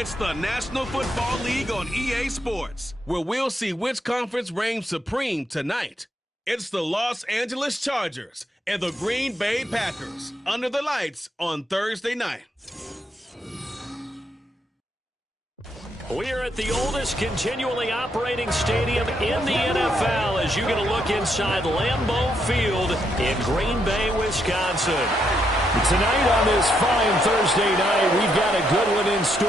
It's the National Football League on EA Sports, where we'll see which conference reigns supreme tonight. It's the Los Angeles Chargers and the Green Bay Packers under the lights on Thursday night. We are at the oldest continually operating stadium in the NFL as you get a look inside Lambeau Field in Green Bay, Wisconsin. Tonight on this fine Thursday night, we've got a good one in store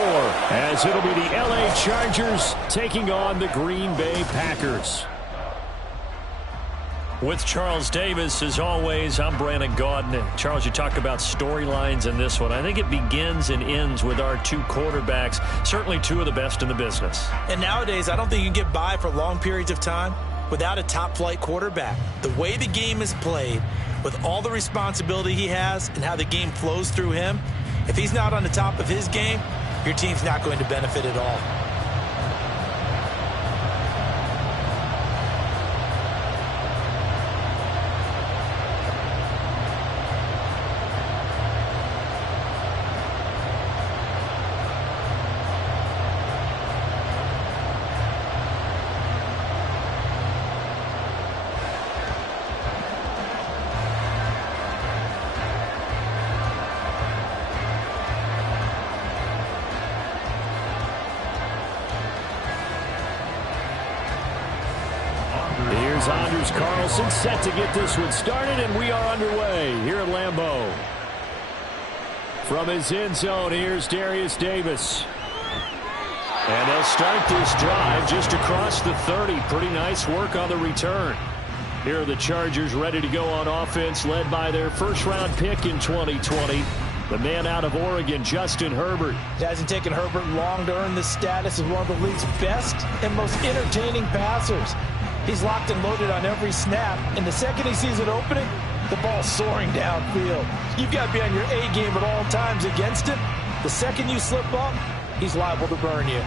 as it'll be the LA Chargers taking on the Green Bay Packers. With Charles Davis, as always, I'm Brandon Gaudin. Charles, you talk about storylines in this one. I think it begins and ends with our two quarterbacks, certainly two of the best in the business. And nowadays, I don't think you can get by for long periods of time without a top-flight quarterback. The way the game is played, with all the responsibility he has and how the game flows through him, if he's not on the top of his game, your team's not going to benefit at all. Set to get this one started, and we are underway here at Lambeau. From his end zone, here's Darius Davis. And they'll start this drive just across the 30. Pretty nice work on the return. Here are the Chargers ready to go on offense, led by their first-round pick in 2020. The man out of Oregon, Justin Herbert. It hasn't taken Herbert long to earn this status as one of the league's best and most entertaining passers. He's locked and loaded on every snap, and the second he sees an opening, the ball's soaring downfield. You've got to be on your A game at all times against him. The second you slip up, he's liable to burn you.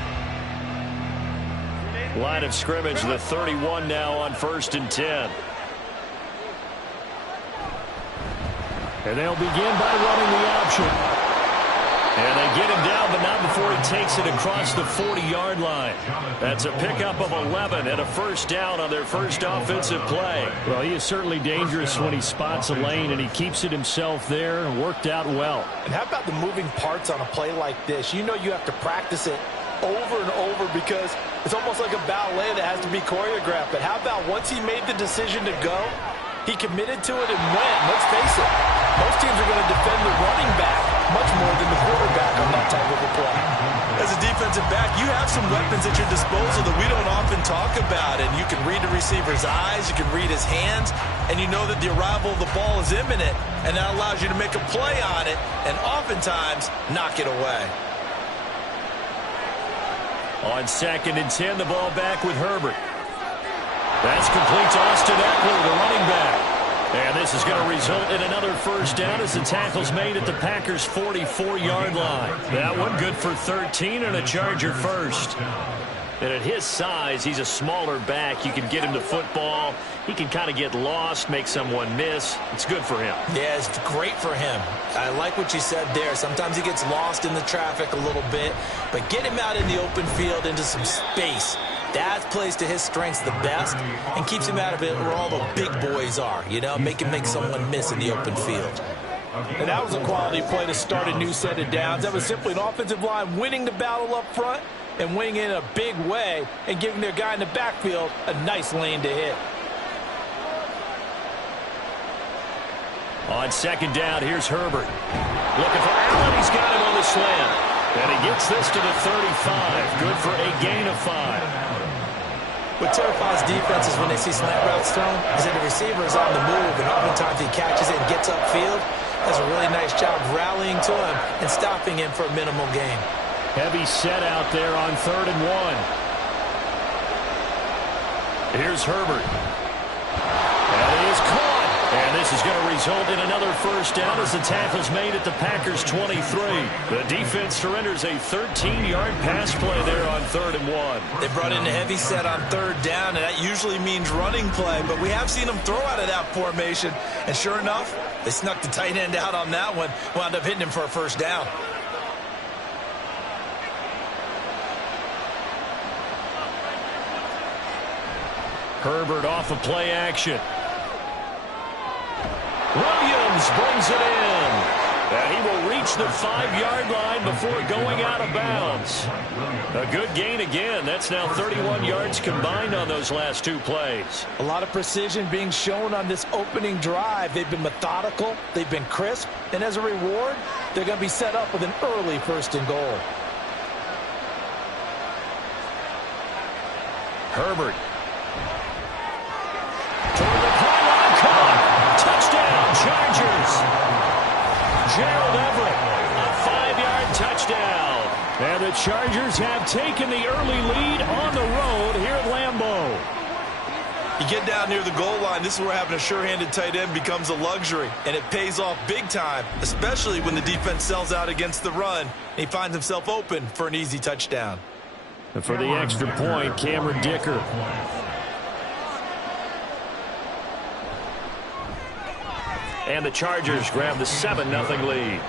Line of scrimmage, the 31 now on 1st and 10. And they'll begin by running the option. And they get him down, but not before he takes it across the 40-yard line. That's a pickup of 11 and a first down on their first offensive play. Well, he is certainly dangerous when he spots a lane, and he keeps it himself there and worked out well. And how about the moving parts on a play like this? You know you have to practice it over and over because it's almost like a ballet that has to be choreographed. But how about once he made the decision to go, he committed to it and went. Let's face it, most teams are going to defend the running back much more than the quarterback on that type of a play. As a defensive back, you have some weapons at your disposal that we don't often talk about, and you can read the receiver's eyes, you can read his hands, and you know that the arrival of the ball is imminent, and that allows you to make a play on it and oftentimes knock it away. On 2nd and 10, the ball back with Herbert. That's complete to Austin Eckler, the running back. And this is going to result in another first down as the tackle's made at the Packers' 44-yard line. That one good for 13 and a Charger first. And at his size, he's a smaller back. You can get him the football. He can kind of get lost, make someone miss. It's good for him. Yeah, it's great for him. I like what you said there. Sometimes he gets lost in the traffic a little bit, but get him out in the open field into some space. That plays to his strengths the best and keeps him out of it where all the big boys are, you know, make someone miss in the open field. And that was a quality play to start a new set of downs. That was simply an offensive line winning the battle up front and winning in a big way and giving their guy in the backfield a nice lane to hit. On 2nd down, here's Herbert. Looking for Allen. He's got him on the slant. And he gets this to the 35. Good for a gain of 5. What terrifies defenses when they see slant routes thrown is that the receiver is on the move, and oftentimes he catches it and gets upfield. Does a really nice job rallying to him and stopping him for a minimal gain. Heavy set out there on 3rd and 1. Here's Herbert. And he is caught. And this is going to result in another first down as the tackle's made at the Packers' 23. The defense surrenders a 13-yard pass play there on 3rd and 1. They brought in a heavy set on 3rd down, and that usually means running play, but we have seen them throw out of that formation, and sure enough, they snuck the tight end out on that one, wound up hitting him for a first down. Herbert off of play action. Williams brings it in. And he will reach the 5-yard line before going out of bounds. A good gain again. That's now 31 yards combined on those last 2 plays. A lot of precision being shown on this opening drive. They've been methodical. They've been crisp. And as a reward, they're going to be set up with an early 1st and goal. Herbert. Toward the pylon, caught. Touchdown, Chargers. Gerald Everett, a 5-yard touchdown. And the Chargers have taken the early lead on the road here at Lambeau. You get down near the goal line, this is where having a sure-handed tight end becomes a luxury, and it pays off big time, especially when the defense sells out against the run, and he finds himself open for an easy touchdown. And for the extra point, Cameron Dicker. And the Chargers grab the 7-0 lead.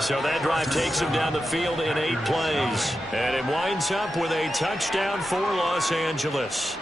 So that drive takes them down the field in 8 plays. And it winds up with a touchdown for Los Angeles.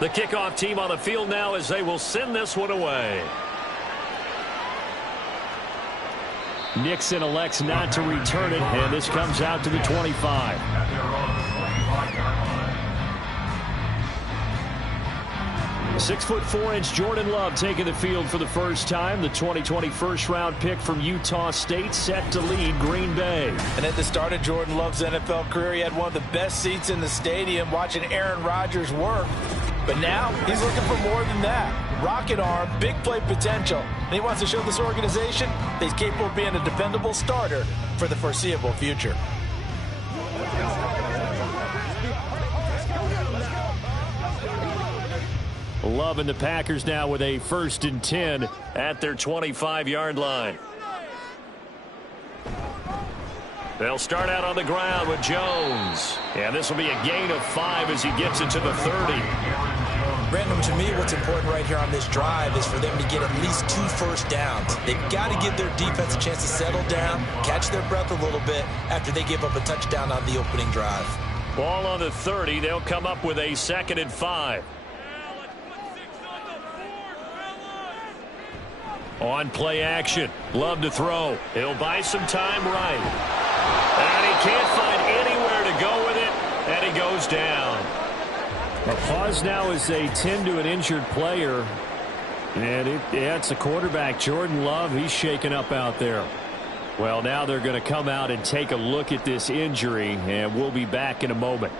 The kickoff team on the field now as they will send this one away. Nixon elects not to return it, and this comes out to the 25. A 6'4" Jordan Love taking the field for the first time. The 2020 first-round pick from Utah State set to lead Green Bay. And at the start of Jordan Love's NFL career, he had one of the best seats in the stadium watching Aaron Rodgers work. But now he's looking for more than that. Rocket arm, big play potential. And he wants to show this organization that he's capable of being a dependable starter for the foreseeable future. Love and the Packers now with a 1st and 10 at their 25-yard line. They'll start out on the ground with Jones. And this will be a gain of 5 as he gets it to the 30. Brandon, to me, what's important right here on this drive is for them to get at least 2 first downs. They've got to give their defense a chance to settle down, catch their breath a little bit after they give up a touchdown on the opening drive. Ball on the 30. They'll come up with a 2nd and 5. On play action. Love to throw. He'll buy some time right. And he can't find anywhere to go with it. And he goes down. A pause now as they tend to an injured player. And it's the quarterback, Jordan Love. He's shaken up out there. Well, now they're going to come out and take a look at this injury. And we'll be back in a moment.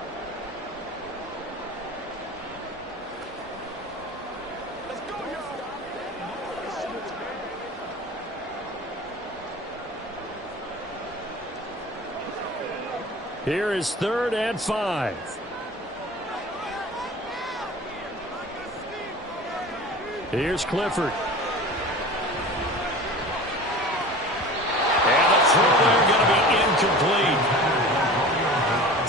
Here is 3rd and 5. Here's Clifford. And the throw there going to be incomplete.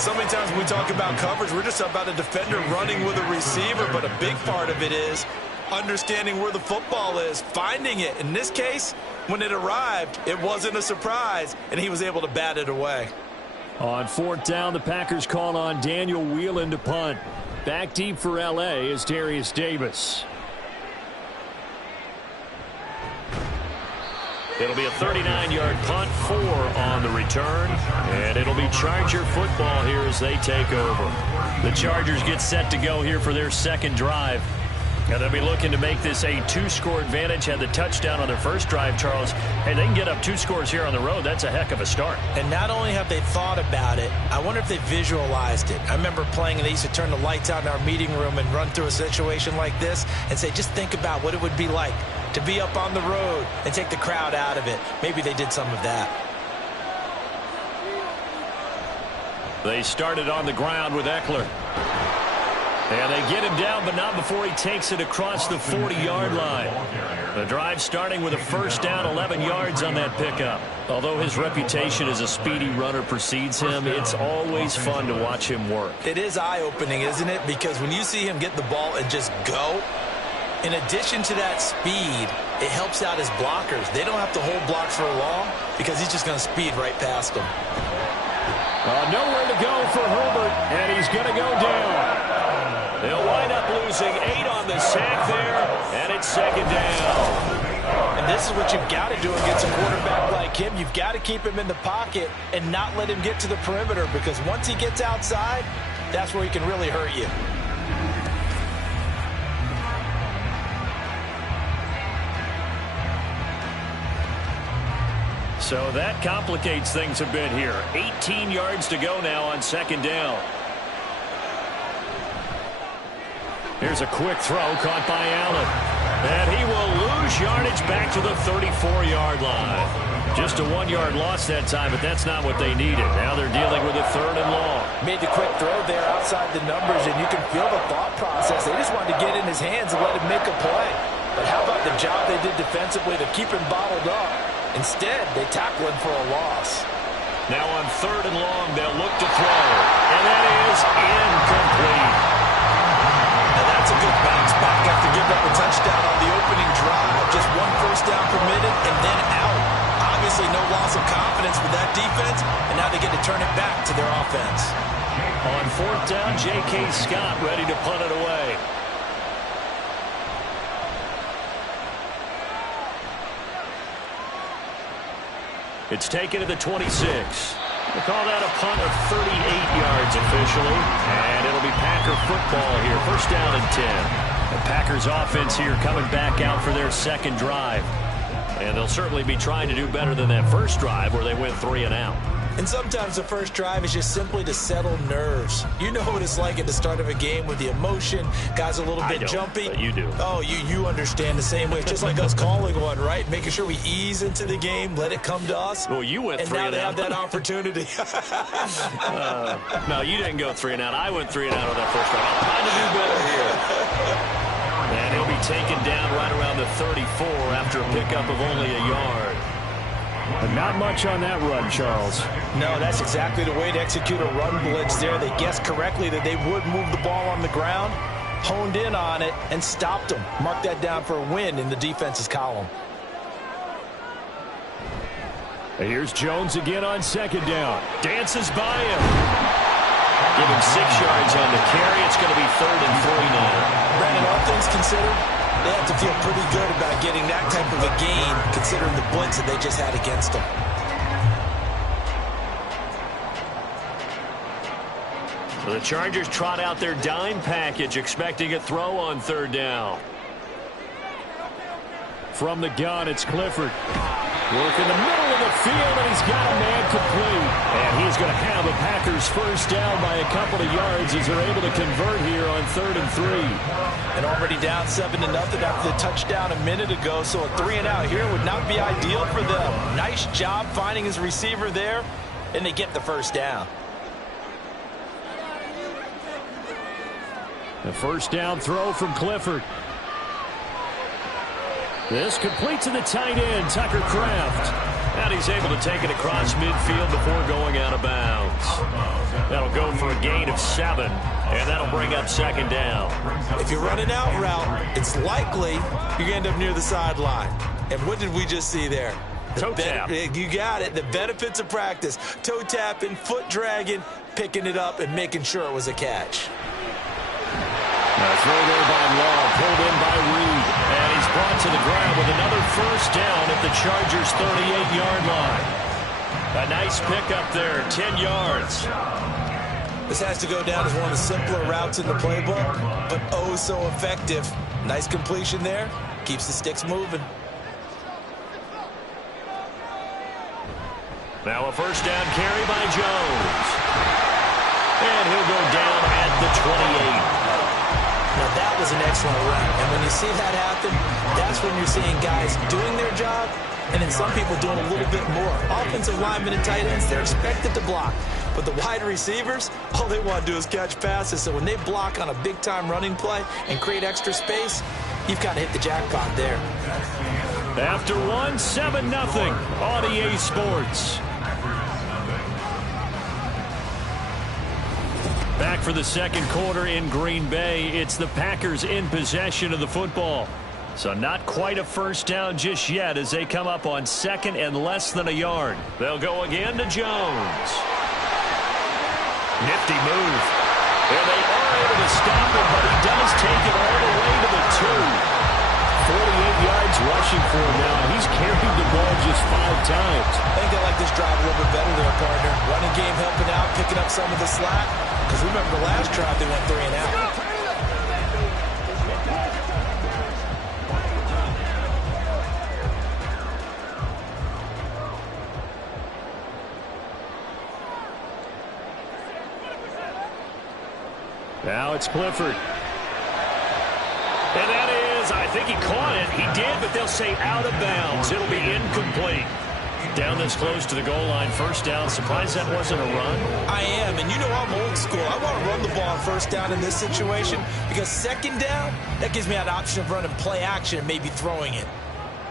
So many times when we talk about coverage, we're just about a defender running with a receiver, but a big part of it is understanding where the football is, finding it. In this case, when it arrived, it wasn't a surprise, and he was able to bat it away. On 4th down, the Packers call on Daniel Whelan to punt. Back deep for L.A. is Darius Davis. It'll be a 39-yard punt, 4 on the return, and it'll be Charger football here as they take over. The Chargers get set to go here for their 2nd drive. And they'll be looking to make this a 2-score advantage. Had the touchdown on their first drive, Charles. Hey, they can get up 2 scores here on the road. That's a heck of a start. And not only have they thought about it, I wonder if they visualized it. I remember playing, and they used to turn the lights out in our meeting room and run through a situation like this and say, just think about what it would be like to be up on the road and take the crowd out of it. Maybe they did some of that. They started on the ground with Eckler. And they get him down, but not before he takes it across the 40-yard line. The drive starting with a first down, 11 yards on that pickup. Although his reputation as a speedy runner precedes him, it's always fun to watch him work. It is eye-opening, isn't it? Because when you see him get the ball and just go, in addition to that speed, it helps out his blockers. They don't have to hold blocks for long because he's just going to speed right past them. Nowhere to go for Herbert, and he's going to go down. They'll wind up losing 8 on the sack there, and it's second down. And this is what you've got to do against a quarterback like him. You've got to keep him in the pocket and not let him get to the perimeter, because once he gets outside, that's where he can really hurt you. So that complicates things a bit here. 18 yards to go now on second down. Here's a quick throw caught by Allen. And he will lose yardage back to the 34-yard line. Just a 1-yard loss that time, but that's not what they needed. Now they're dealing with a third and long. Made the quick throw there outside the numbers, and you can feel the thought process. They just wanted to get in his hands and let him make a play. But how about the job they did defensively to keep him bottled up? Instead, they tackle him for a loss. Now on third and long, they'll look to throw. And that is incomplete. And that's a good bounce back after giving up a touchdown on the opening drive. Just one first down permitted and then out. Obviously no loss of confidence with that defense, and now they get to turn it back to their offense. On fourth down, J.K. Scott ready to punt it away. It's taken to the 26. We'll call that a punt of 38 yards officially. And it'll be Packer football here. First down and 10. The Packers offense here coming back out for their second drive. And they'll certainly be trying to do better than that first drive where they went 3 and out. And sometimes the first drive is just simply to settle nerves. You know what it's like at the start of a game with the emotion. Guys a little bit jumpy. But you do. Oh, you understand the same way. It's just like us calling one, right? Making sure we ease into the game, let it come to us. Well, you went 3 and out. And now they have that opportunity. No, you didn't go 3 and out. I went 3 and out on that first drive. I'm trying to do better here. And he'll be taken down right around the 34 after a pickup of only a yard. But not much on that run, Charles. No, that's exactly the way to execute a run blitz there. They guessed correctly that they would move the ball on the ground, honed in on it, and stopped them. Mark that down for a win in the defense's column. And here's Jones again on second down. Dances by him. Give him 6 yards on the carry. It's going to be 3rd and 3 now. Brandon, all things considered, they have to feel pretty good about getting that type of a gain, considering the blitz that they just had against them. So the Chargers trot out their dime package, expecting a throw on third down. From the gun, it's Clifford. Work in the middle of the field, and he's got a man complete. And he's going to have a Packers first down by a couple of yards as they're able to convert here on 3rd and 3. And already down 7-0 after the touchdown a minute ago, so a 3 and out here would not be ideal for them. Nice job finding his receiver there, and they get the first down. The first down throw from Clifford. This complete to the tight end, Tucker Kraft. And he's able to take it across midfield before going out of bounds. That'll go for a gain of 7, and that'll bring up second down. If you run an out route, it's likely you're going to end up near the sideline. And what did we just see there? Toe tap. You got it. The benefits of practice. Toe tapping, foot dragging, picking it up, and making sure it was a catch. Now throw there by Law, pulled in by Reed. And he's brought to the ground with another first down at the Chargers' 38-yard line. A nice pickup there, 10 yards. This has to go down as one of the simpler routes in the playbook, but oh so effective. Nice completion there. Keeps the sticks moving. Now a first down carry by Jones. And he'll go down at the 28. Now that was an excellent run, and when you see that happen, that's when you're seeing guys doing their job, and then some people doing a little bit more. Offensive linemen and tight ends, they're expected to block. But the wide receivers, all they want to do is catch passes. So when they block on a big-time running play and create extra space, you've kind of hit the jackpot there. After one, 7-0 on EA Sports. Back for the second quarter in Green Bay. It's the Packers in possession of the football. So not quite a first down just yet as they come up on second and less than a yard. They'll go again to Jones. Nifty move. And they are able to stop him, but he does take it all the way to the 2. 48 yards rushing for him now. He's carried the ball just 5 times. I think they like this drive a little bit better there, partner. Running game helping out, picking up some of the slack. Because remember the last drive they went 3 and out. Now it's Clifford. And that is, I think he caught it. He did, but they'll say out of bounds. It'll be incomplete. Down this close to the goal line, first down. Surprised that wasn't a run? I am, and you know I'm old school. I want to run the ball on first down in this situation because second down, that gives me an option of running play action and maybe throwing it.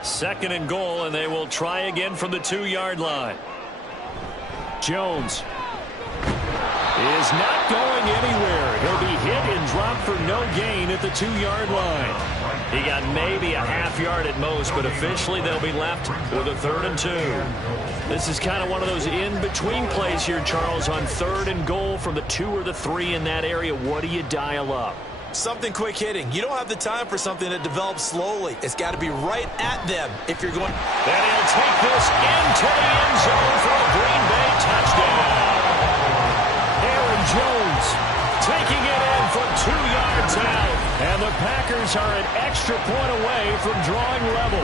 Second and goal, and they will try again from the 2-yard line. Jones is not going anywhere. He'll be hit and dropped for no gain at the 2-yard line. He got maybe a half yard at most, but officially they'll be left with a 3rd and 2. This is kind of one of those in-between plays here, Charles, on 3rd and goal from the 2 or the 3 in that area. What do you dial up? Something quick hitting. You don't have the time for something that develops slowly. It's got to be right at them if you're going. And he'll take this into the end zone for a Green Bay touchdown. Aaron Jones taking it in from 2 yards out. And the Packers are an extra point away from drawing level.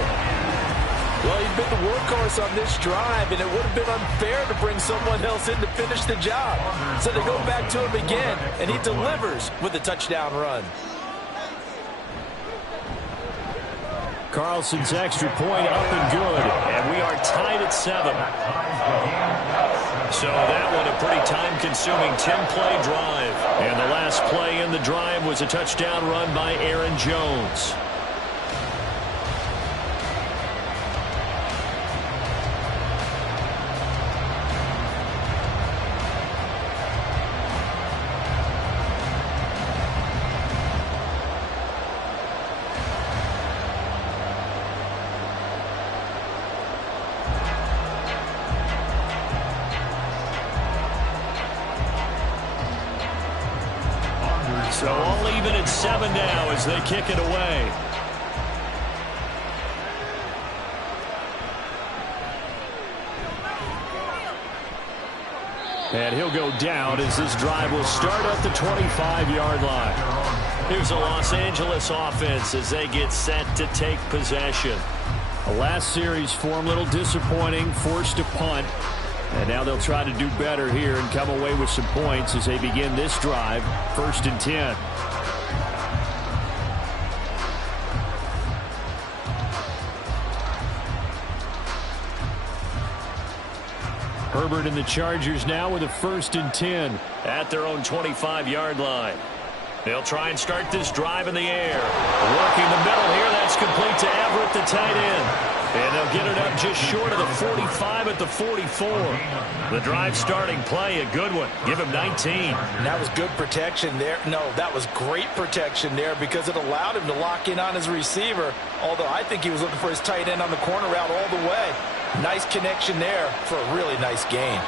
Well, he's been the workhorse on this drive, and it would have been unfair to bring someone else in to finish the job. So they go back to him again, and he delivers with a touchdown run. Carlson's extra point up and good. And we are tied at 7. So that one a pretty time-consuming 10-play drive. And the last play in the drive was a touchdown run by Aaron Jones. So all even at 7 now as they kick it away. And he'll go down as this drive will start at the 25-yard line. Here's a Los Angeles offense as they get set to take possession. The last series form a little disappointing, forced to punt. And now they'll try to do better here and come away with some points as they begin this drive, 1st and 10. Herbert and the Chargers now with a 1st and 10. At their own 25-yard line. They'll try and start this drive in the air. Working the middle here. That's complete to Everett, the tight end. And they'll get it up just short of the 45 at the 44. The drive starting play, a good one. Give him 19. And that was good protection there. No, that was great protection there because it allowed him to lock in on his receiver, although I think he was looking for his tight end on the corner route all the way. Nice connection there for a really nice gain.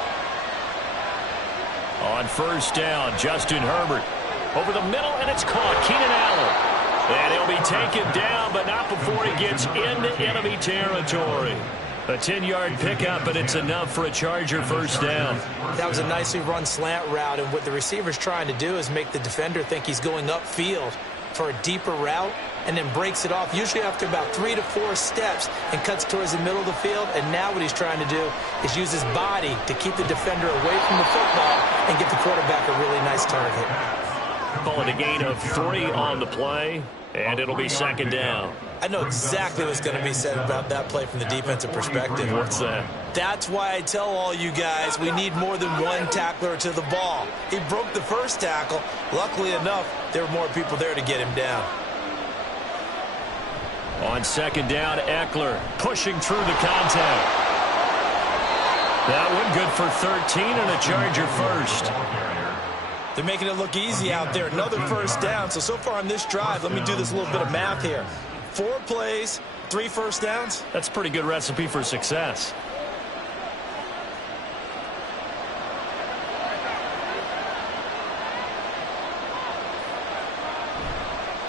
On first down, Justin Herbert. Over the middle, and it's caught. Keenan Allen. And he'll be taken down, but not before he gets into enemy territory. A 10-yard pickup, but it's enough for a Charger first down. That was a nicely run slant route, and what the receiver's trying to do is make the defender think he's going upfield for a deeper route and then breaks it off, usually after about 3 to 4 steps, and cuts towards the middle of the field. And now what he's trying to do is use his body to keep the defender away from the football and get the quarterback a really nice target. Call it a gain of 3 on the play, and it'll be second down. I know exactly what's going to be said about that play from the defensive perspective. What's that? That's why I tell all you guys we need more than one tackler to the ball. He broke the first tackle. Luckily enough, there were more people there to get him down. On second down, Eckler pushing through the contact. That one good for 13 and a Charger first. They're making it look easy out there. Another first down. So far on this drive, let me do this little bit of math here. 4 plays, 3 first downs. That's a pretty good recipe for success.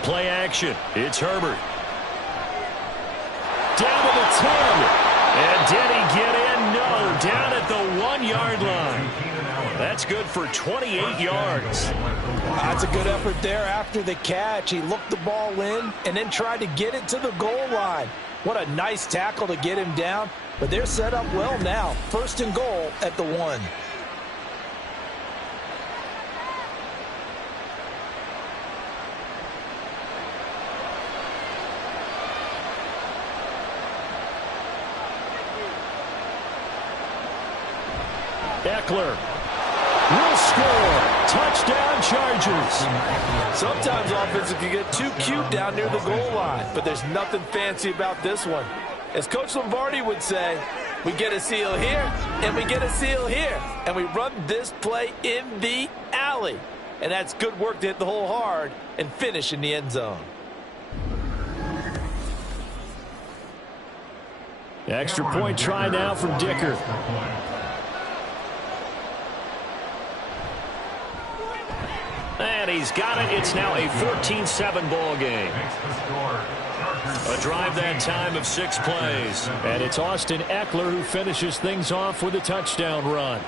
Play action. It's Herbert. Down to the 10. And did he get in? No. Down at the 1-yard line. That's good for 28 yards. That's a good effort there after the catch. He looked the ball in and then tried to get it to the goal line. What a nice tackle to get him down. But they're set up well now. 1st and goal at the 1. Eckler will score. Touchdown, Chargers. Sometimes offenses can get too cute down near the goal line, but there's nothing fancy about this one. As Coach Lombardi would say, we get a seal here, and we get a seal here, and we run this play in the alley. And that's good work to hit the hole hard and finish in the end zone. Extra point try now from Dicker. And he's got it. It's now a 14-7 ball game. A drive that time of 6 plays. And it's Austin Eckler who finishes things off with a touchdown run.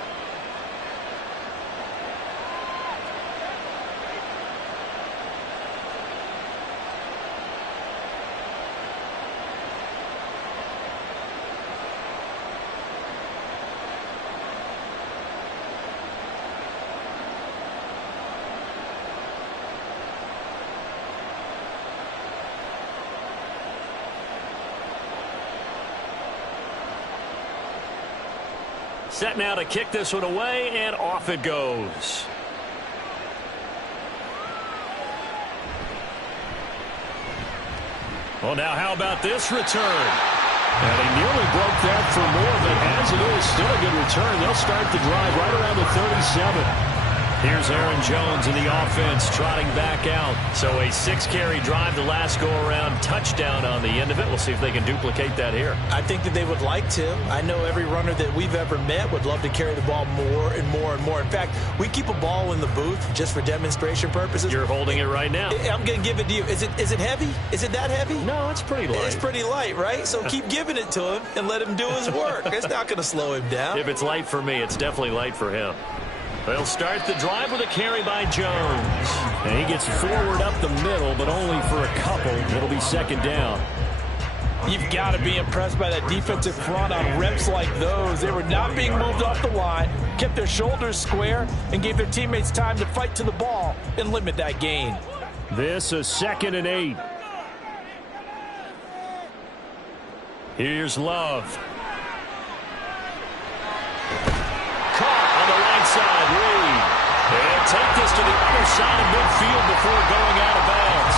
Set now to kick this one away, and off it goes. Well, now how about this return? And he nearly broke that for more, but as it is, still a good return. They'll start the drive right around the 37. Here's Aaron Jones in the offense trotting back out. So a 6-carry drive the last go-around, touchdown on the end of it. We'll see if they can duplicate that here. I think that they would like to. I know every runner that we've ever met would love to carry the ball more and more and more. In fact, we keep a ball in the booth just for demonstration purposes. You're holding it right now. I'm going to give it to you. Is it heavy? Is it that heavy? No, it's pretty light. It's pretty light, right? So keep giving it to him and let him do his work. It's not going to slow him down. If it's light for me, it's definitely light for him. They'll start the drive with a carry by Jones. And he gets forward up the middle, but only for a couple. It'll be second down. You've got to be impressed by that defensive front on reps like those. They were not being moved off the line, kept their shoulders square, and gave their teammates time to fight to the ball and limit that gain. This is 2nd and 8. Here's Love. Side lead. And take this to the other side of midfield before going out of bounds.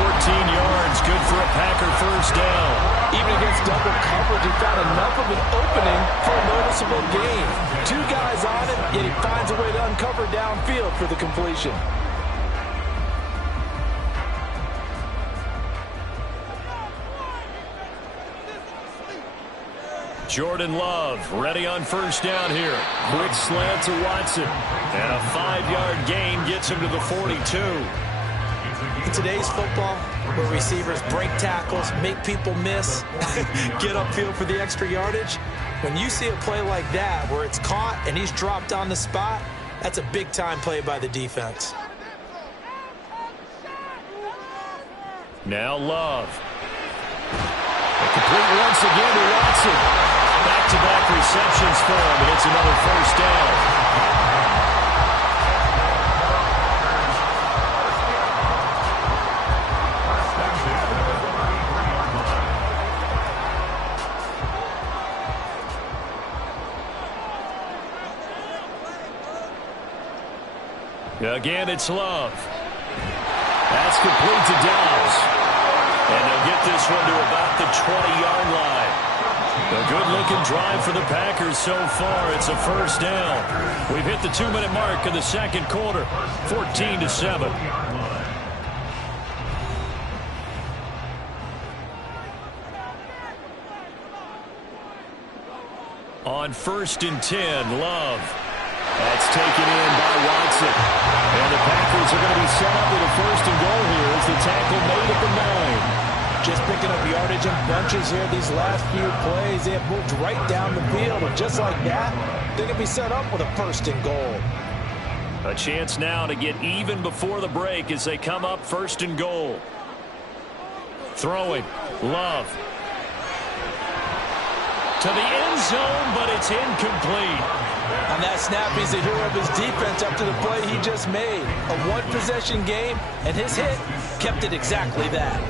14 yards, good for a Packer first down. Even against double coverage, he found enough of an opening for a noticeable gain. 2 guys on him, yet he finds a way to uncover downfield for the completion. Jordan Love ready on first down here. Quick slant to Watson. And a 5-yard gain gets him to the 42. In today's football, where receivers break tackles, make people miss, get upfield for the extra yardage, when you see a play like that where it's caught and he's dropped on the spot, that's a big-time play by the defense. Now Love. Complete once again to Watson. Back-to-back receptions for him, and it's another first down. Again, it's Love. That's complete to Dobbs. And they'll get this one to about the 20-yard line. A good-looking drive for the Packers so far. It's a first down. We've hit the 2-minute mark in the second quarter, 14-7. On 1st and 10, Love. That's taken in by Watson. And the Packers are going to be set up with a 1st and goal here as the tackle made at the 9. Just picking up yardage in bunches here these last few plays. They have moved right down the field, and just like that, they can be set up with a 1st and goal. A chance now to get even before the break as they come up 1st and goal. Throwing, Love. To the end zone, but it's incomplete. On that snap, he's the hero of his defense up to the play he just made. A one-possession game, and his hit kept it exactly that.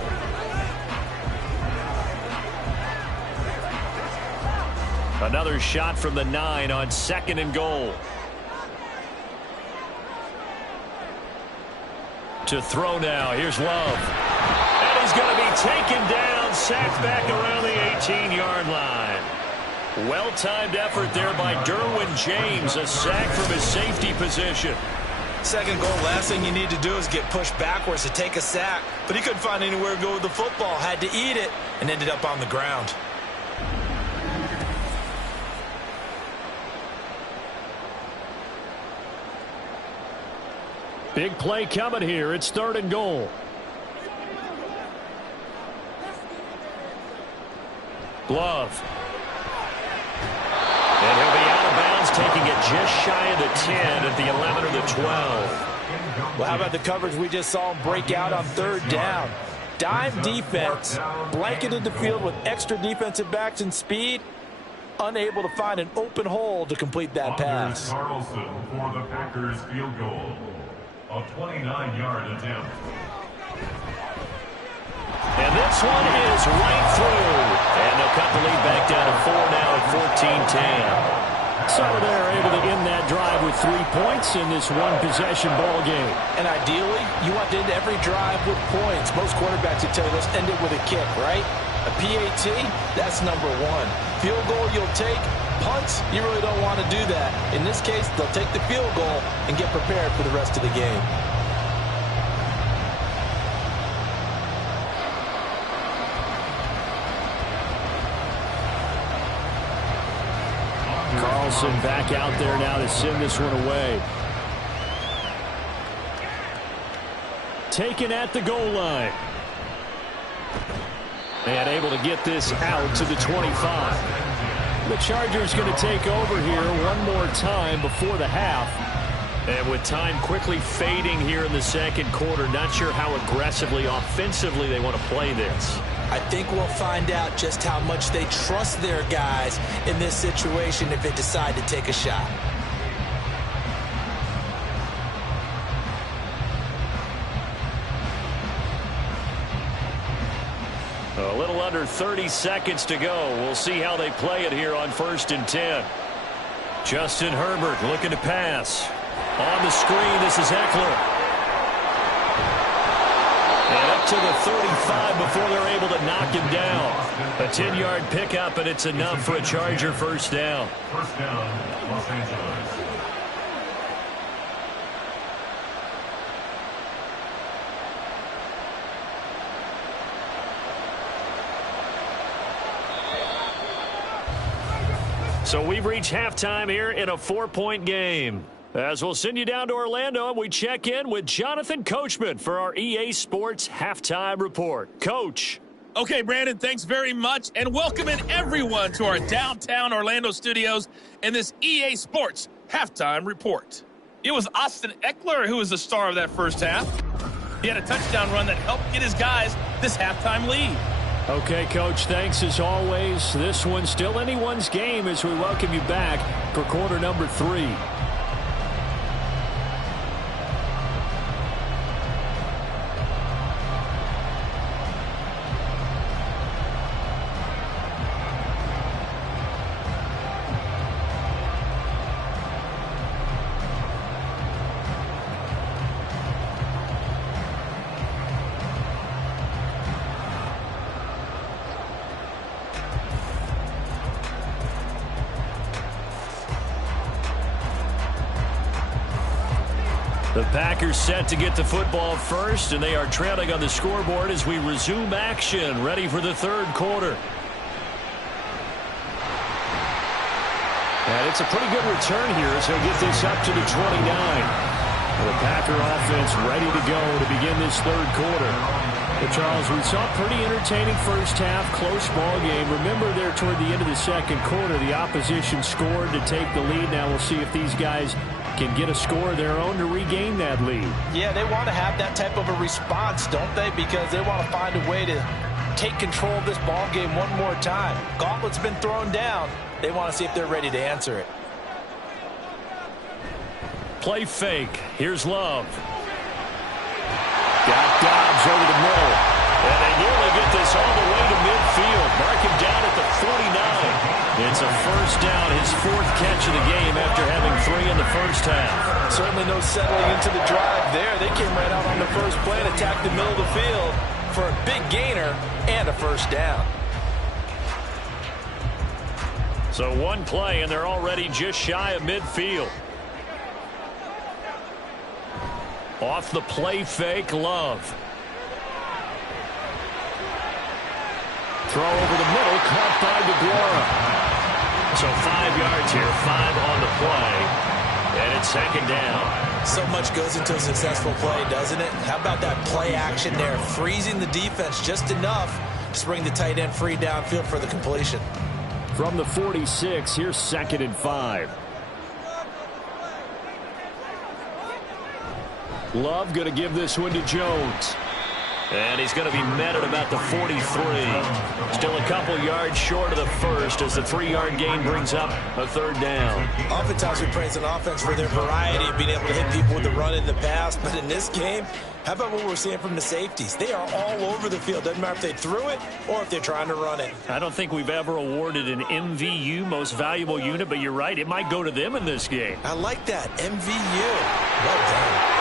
Another shot from the 9 on 2nd and goal. To throw now. Here's Love. And he's going to be taken down, sacked back around the 18-yard line. Well-timed effort there by Derwin James, a sack from his safety position. 2nd goal, last thing you need to do is get pushed backwards to take a sack. But he couldn't find anywhere to go with the football, had to eat it, and ended up on the ground. Big play coming here. It's 3rd and goal. Love. And he'll be out of bounds, taking it just shy of the 10 at the 11 or the 12. Well, how about the coverage we just saw him break out on 3rd down? Dime defense, blanketed the field with extra defensive backs and speed, unable to find an open hole to complete that pass. Carlson for the Packers field goal. A 29-yard attempt. And this one is right through. And they'll cut the lead back down to 4 now at 14-10. So they're able to end that drive with 3 points in this one-possession ball game. And ideally, you want to end every drive with points. Most quarterbacks would tell you, let's end it with a kick, right? A PAT, that's number 1. Field goal you'll take. Punts, you really don't want to do that. In this case, they'll take the field goal and get prepared for the rest of the game. Carlson back out there now to send this one away. Taken at the goal line. And able to get this out to the 25. The Chargers going to take over here one more time before the half. And with time quickly fading here in the second quarter, not sure how aggressively, offensively they want to play this. I think we'll find out just how much they trust their guys in this situation if they decide to take a shot. A little under 30 seconds to go. We'll see how they play it here on 1st and 10. Justin Herbert looking to pass. On the screen, this is Eckler. And up to the 35 before they're able to knock him down. A 10-yard pickup, and it's enough for a Charger first down. First down, Los Angeles. So we've reached halftime here in a 4-point game. As we'll send you down to Orlando, and we check in with Jonathan Coachman for our EA Sports Halftime Report. Coach. Okay, Brandon, thanks very much, and welcome in everyone to our downtown Orlando studios and this EA Sports Halftime Report. It was Austin Eckler who was the star of that first half. He had a touchdown run that helped get his guys this halftime lead. Okay, Coach, thanks as always. This one's still anyone's game as we welcome you back for quarter number 3. Packers set to get the football first, and they are trailing on the scoreboard as we resume action, ready for the third quarter. And it's a pretty good return here as he'll get this up to the 29. The Packer offense ready to go to begin this third quarter. But Charles, we saw a pretty entertaining first half, close ball game. Remember there toward the end of the second quarter, the opposition scored to take the lead. Now we'll see if these guys can get a score of their own to regain that lead. Yeah, they want to have that type of a response, don't they? Because they want to find a way to take control of this ball game one more time. Gauntlet's been thrown down. They want to see if they're ready to answer it. Play fake. Here's Love. Got Dobbs over the middle. And they nearly get this all the way to midfield. Mark him down at the 49. It's a first down, his fourth catch of the game after having 3 in the first half. Certainly no settling into the drive there. They came right out on the first play and attacked the middle of the field for a big gainer and a first down. So one play, and they're already just shy of midfield. Off the play fake, Love. Throw over the middle, caught by DeGuara. So 5 yards here, 5 on the play, and it's second down. So much goes into a successful play, doesn't it? How about that play action there, freezing the defense just enough to bring the tight end free downfield for the completion. From the 46, here's 2nd and 5. Love going to give this one to Jones. And he's going to be met at about the 43. Still a couple yards short of the first as the 3-yard gain brings up a third down. Oftentimes we praise an offense for their variety of being able to hit people with the run in the pass. But in this game, how about what we're seeing from the safeties? They are all over the field. Doesn't matter if they threw it or if they're trying to run it. I don't think we've ever awarded an MVU, most valuable unit, but you're right. It might go to them in this game. I like that. MVU. Well done.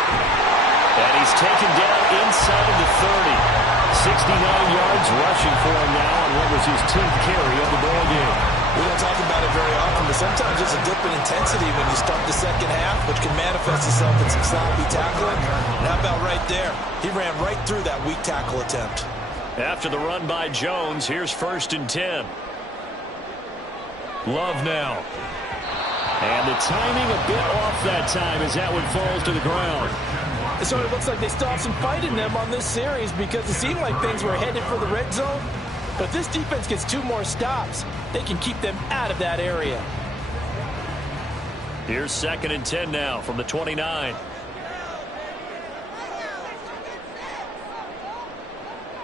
And he's taken down inside of the 30. 69 yards rushing for him now on what was his 10th carry of the ball game. We don't talk about it very often, but sometimes there's a dip in intensity when you start the second half, which can manifest itself in some sloppy tackling. And how about right there? He ran right through that weak tackle attempt. After the run by Jones, here's 1st and 10. Love now. And the timing a bit off that time as that one falls to the ground. So it looks like they still have some fight in them on this series because it seemed like things were headed for the red zone. But if this defense gets 2 more stops, they can keep them out of that area. Here's 2nd and 10 now from the 29.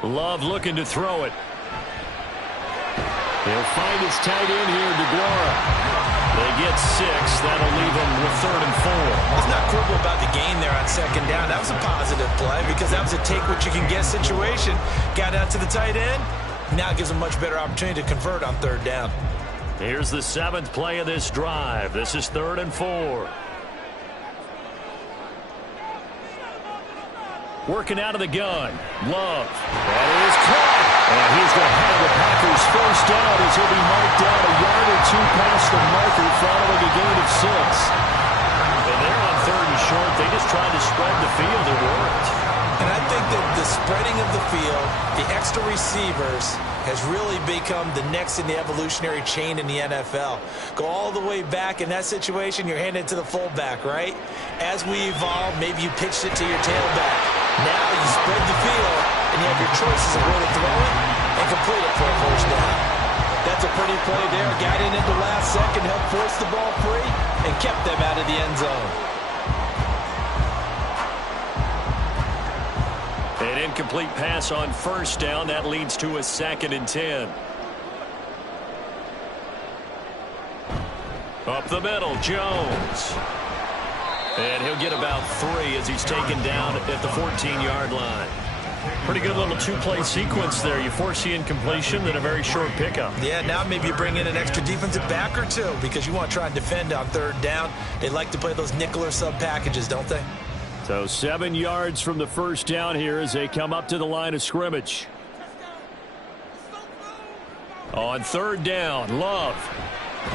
Love looking to throw it. He'll find his tight end here, DeGuara. They get 6. That'll leave them with 3rd and 4. Let's not quibble about the gain there on 2nd down. That was a positive play because that was a take-what-you-can-get situation. Got out to the tight end. Now it gives them a much better opportunity to convert on 3rd down. Here's the 7th play of this drive. This is 3rd and 4. Working out of the gun. Love. That is caught. And he's going to have the Packers first down as he'll be marked down a yard or 2 past the marker following a gain of 6. And they're on 3rd and short. They just tried to spread the field. It worked. And I think that the spreading of the field, the extra receivers, has really become the next in the evolutionary chain in the NFL. Go all the way back in that situation, you're handing it to the fullback, right? As we evolve, maybe you pitched it to your tailback. Now you spread the field, and you have your choices of where to throw it and complete it for a first down. That's a pretty play there. Got in at the last second, helped force the ball free, and kept them out of the end zone. An incomplete pass on first down. That leads to a 2nd and 10. Up the middle, Jones. And he'll get about 3 as he's taken down at the 14-yard line. Pretty good little 2-play sequence there. You force the incompletion, then a very short pickup. Yeah, now maybe you bring in an extra defensive back or 2 because you want to try and defend on 3rd down. They like to play those nickel or sub packages, don't they? So 7 yards from the first down here as they come up to the line of scrimmage. On 3rd down, Love.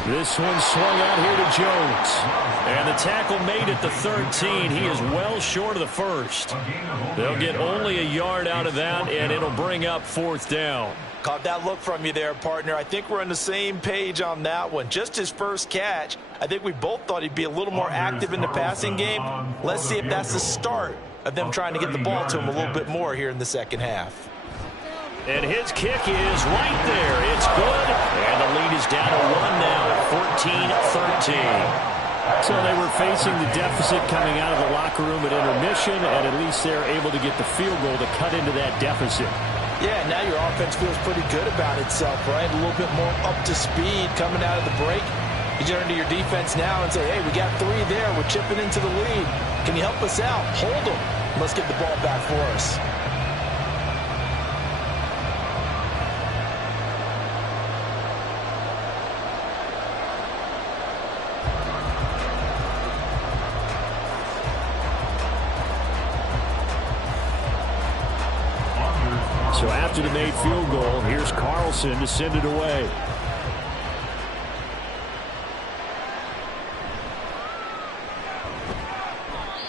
This one swung out here to Jones. And the tackle made at the 13. He is well short of the first. They'll get only a yard out of that, and it'll bring up 4th down. Caught that look from you there, partner. I think we're on the same page on that one. Just his first catch. I think we both thought he'd be a little more active in the passing game. Let's see if that's the start of them trying to get the ball to him a little bit more here in the second half. And his kick is right there. It's good. And the lead is down to 1 now at 14-13. So they were facing the deficit coming out of the locker room at intermission, and at least they're able to get the field goal to cut into that deficit. Yeah, now your offense feels pretty good about itself, right? A little bit more up to speed coming out of the break. You turn to your defense now and say, hey, we got 3 there. We're chipping into the lead. Can you help us out? Hold them. Let's get the ball back for us. So after the made field goal, here's Carlson to send it away.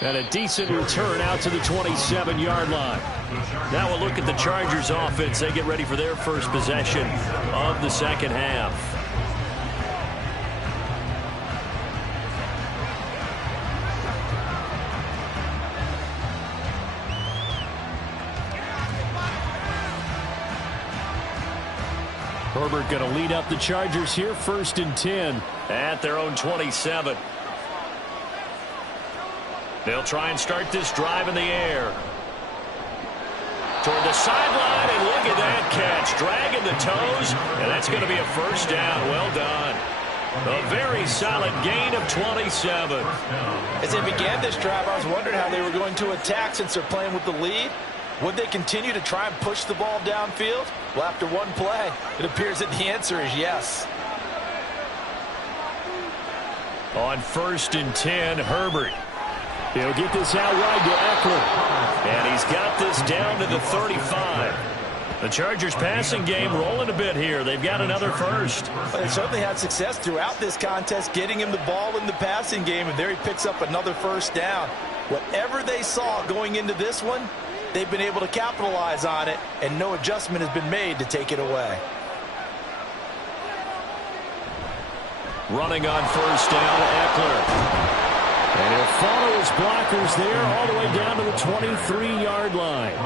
And a decent return out to the 27-yard line. Now we'll look at the Chargers offense. They get ready for their first possession of the second half. Herbert going to lead up the Chargers here, 1st and 10. At their own 27. They'll try and start this drive in the air. Toward the sideline, and look at that catch. Dragging the toes, and that's going to be a 1st down. Well done. A very solid gain of 27. As they began this drive, I was wondering how they were going to attack since they're playing with the lead. Would they continue to try and push the ball downfield? Well, after one play, it appears that the answer is yes. On 1st and 10, Herbert. He'll get this out wide to Eckler. And he's got this down to the 35. The Chargers passing game rolling a bit here. They've got another first. Well, they certainly had success throughout this contest getting him the ball in the passing game, and there he picks up another 1st down. Whatever they saw going into this one, they've been able to capitalize on it, and no adjustment has been made to take it away. Running on 1st down, Eckler. And he'll follow his blockers there all the way down to the 23-yard line.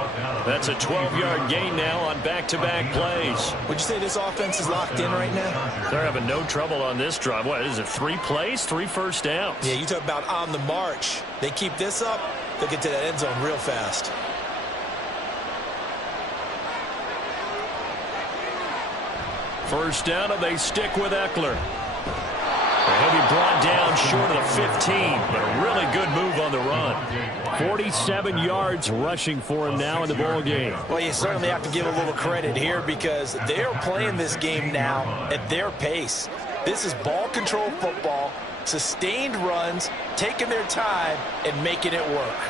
That's a 12-yard gain now on back-to-back plays. Would you say this offense is locked in right now? They're having no trouble on this drive. What is it, 3 plays, 3 first downs? Yeah, you talk about on the march. They keep this up, they'll get to that end zone real fast. First down, and they stick with Eckler. He'll be brought down short of the 15, but a really good move on the run. 47 yards rushing for him now in the ball game. Well, you certainly have to give a little credit here because they're playing this game now at their pace. This is ball control football, sustained runs, taking their time, and making it work.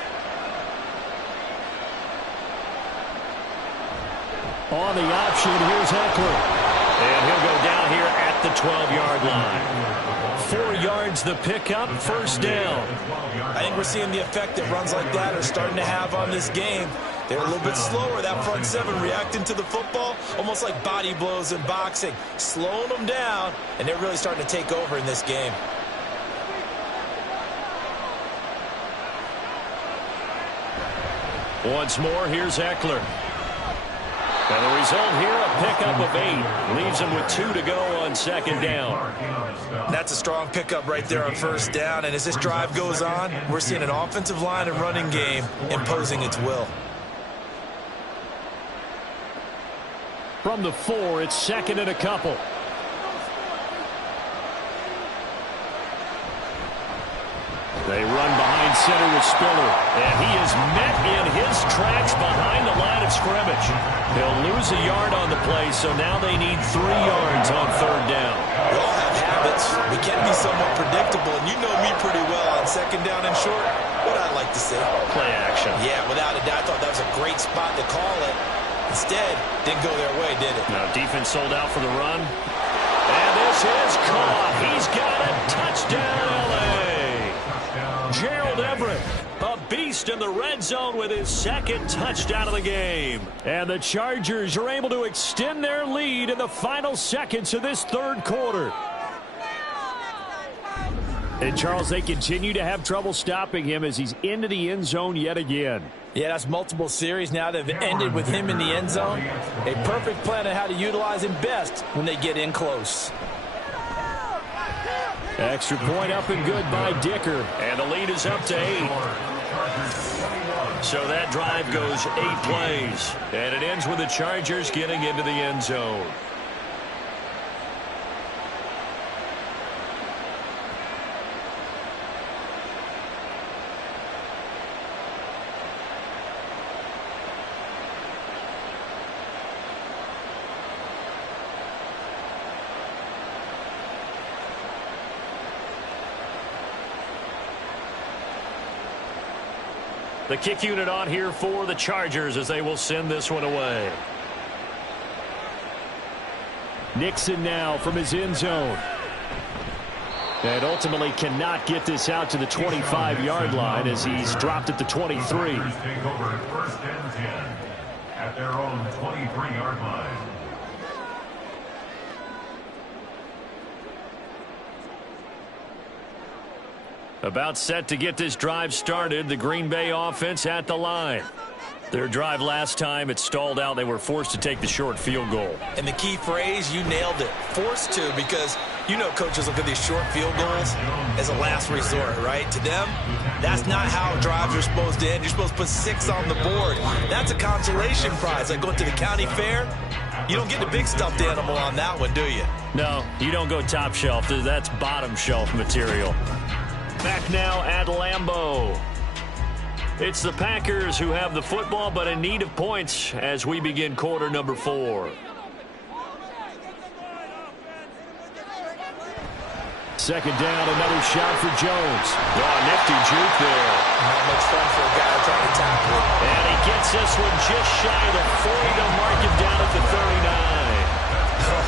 On the option, here's Eckler. And he'll go down here at the 12-yard line. 4 yards the pickup, 1st down. I think we're seeing the effect that runs like that are starting to have on this game. They're a little bit slower, that front 7 reacting to the football, almost like body blows in boxing, slowing them down, and they're really starting to take over in this game. Once more, here's Eckler. And the result here, a pickup of 8. Leaves him with 2 to go on 2nd down. That's a strong pickup right there on 1st down. And as this drive goes on, we're seeing an offensive line and running game imposing its will. From the 4, it's 2nd and a couple. They run behind center with Spiller. And he is met in his tracks behind the line of scrimmage. He'll lose a yard on the play, so now they need 3 yards on 3rd down. We all have habits. We can be somewhat predictable, and you know me pretty well on 2nd down and short. What I'd like to see. Play action. Yeah, without a doubt. I thought that was a great spot to call it. Instead, didn't go their way, did it? Now defense sold out for the run. And This is caught. He's got it. Touchdown, L.A. Gerald Everett, a beast in the red zone with his second touchdown of the game. And the Chargers are able to extend their lead in the final seconds of this third quarter. And, Charles, they continue to have trouble stopping him as he's into the end zone yet again. Yeah, that's multiple series now that have ended with him in the end zone. A perfect plan on how to utilize him best when they get in close. Extra point up and good by Dicker. And the lead is up to 8. So that drive goes 8 plays. And it ends with the Chargers getting into the end zone. The kick unit on here for the Chargers as they will send this one away. Nixon now from his end zone. And ultimately cannot get this out to the 25-yard line as he's dropped at the 23. Take over 1st and 10 at their own 23-yard line. About set to get this drive started. The Green Bay offense at the line. Their drive last time, it stalled out. They were forced to take the short field goal. And the key phrase, you nailed it. Forced to, because you know coaches look at these short field goals as a last resort, right? To them, that's not how drives are supposed to end. You're supposed to put 6 on the board. That's a consolation prize. Like going to the county fair, you don't get the big stuffed animal on that one, do you? No, you don't go top shelf. That's bottom shelf material. Back now at Lambeau. It's the Packers who have the football, but in need of points as we begin quarter number 4. Second down, another shot for Jones. Oh, nifty juke there. Not much fun for a guy trying to tackle it. And he gets this one just shy of the 40 to mark him down at the 39.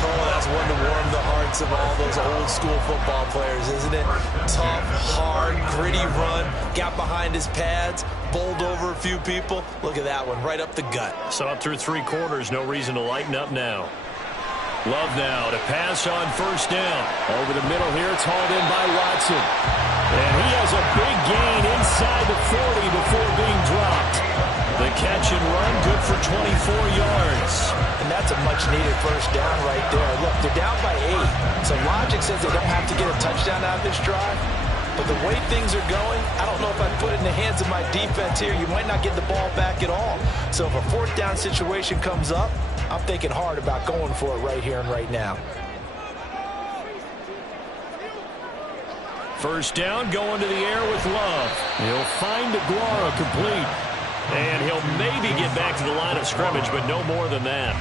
Oh, that's one to warm the hearts of all those old school football players, isn't it? Tough, hard, gritty run, got behind his pads, bowled over a few people. Look at that one, right up the gut. So up through 3 quarters, no reason to lighten up now. Love now to pass on first down. Over the middle here, it's hauled in by Watson. And he has a big gain inside the 40 before being dropped. The catch and run, good for 24 yards. And that's a much-needed first down right there. Look, they're down by 8. So logic says they don't have to get a touchdown out of this drive. But the way things are going, I don't know if I'd put it in the hands of my defense here. You might not get the ball back at all. So if a 4th down situation comes up, I'm thinking hard about going for it right here and right now. First down, going to the air with Love. He'll find Aguara complete. And he'll maybe get back to the line of scrimmage, but no more than that.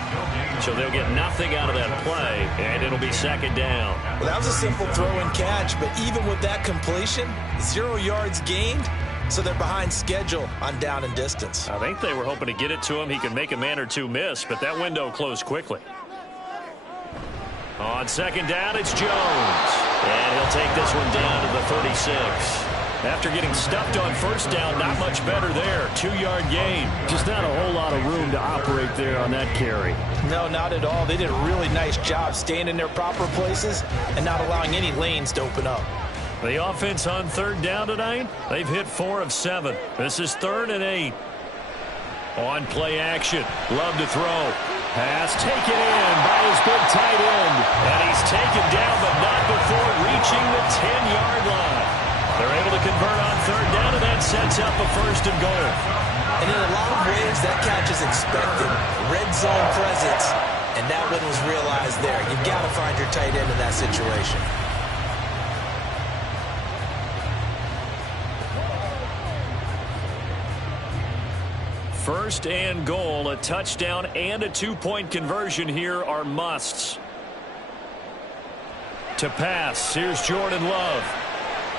So they'll get nothing out of that play, and it'll be second down. Well, that was a simple throw and catch, but even with that completion, 0 yards gained, so they're behind schedule on down and distance. I think they were hoping to get it to him. He could make a man or two miss, but that window closed quickly. On second down, it's Jones. And he'll take this one down to the 36. After getting stuffed on first down, not much better there. 2-yard gain. Just not a whole lot of room to operate there on that carry. No, not at all. They did a really nice job staying in their proper places and not allowing any lanes to open up. The offense on third down tonight, they've hit 4 of 7. This is 3rd and 8. On play action, Love to throw. Pass taken in by his big tight end. And he's taken down, but not before reaching the 10-yard line. They're able to convert on third down, and that sets up a 1st and goal. And in a lot of ways, that catch is expected. Red zone presence, and that one was realized there. You've got to find your tight end in that situation. First and goal, a touchdown and a 2-point conversion here are musts. To pass, here's Jordan Love.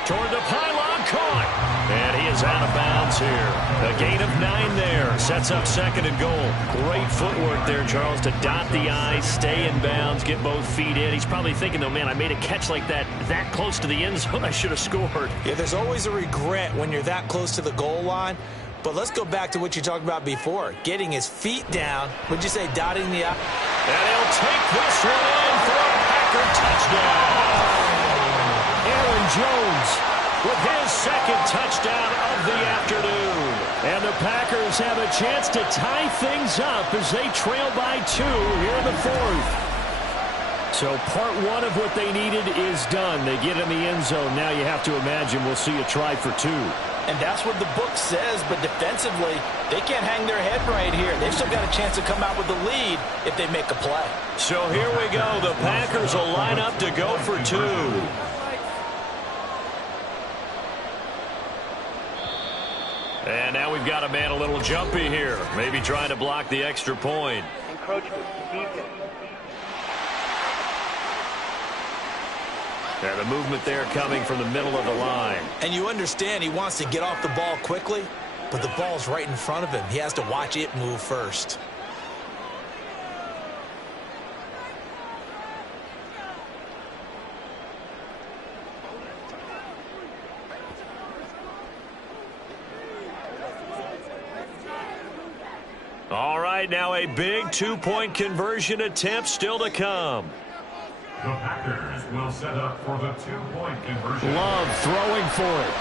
Toward the pylon, caught. And he is is out of bounds here. A gain of 9 there. Sets up second and goal. Great footwork there, Charles, to dot the I, stay in bounds, get both feet in. He's probably thinking, though, man, I made a catch like that close to the end zone. I should have scored. Yeah, there's always a regret when you're that close to the goal line. But let's go back to what you talked about before. Getting his feet down. Would you say dotting the I? And he'll take this one in for a Packer touchdown. Aaron Jones with his second touchdown of the afternoon. And the Packers have a chance to tie things up as they trail by 2 here in the 4th. So part 1 of what they needed is done. They get in the end zone. Now you have to imagine we'll see a try for 2. And that's what the book says, but defensively, they can't hang their head right here. They've still got a chance to come out with the lead if they make a play. So here we go. The Packers will line up to go for 2. And now we've got a man a little jumpy here. Maybe trying to block the extra point. And the movement there coming from the middle of the line. And you understand he wants to get off the ball quickly, but the ball's right in front of him. He has to watch it move first. All right, now a big 2-point conversion attempt still to come. The Packers will set up for the 2-point conversion. Love throwing for it.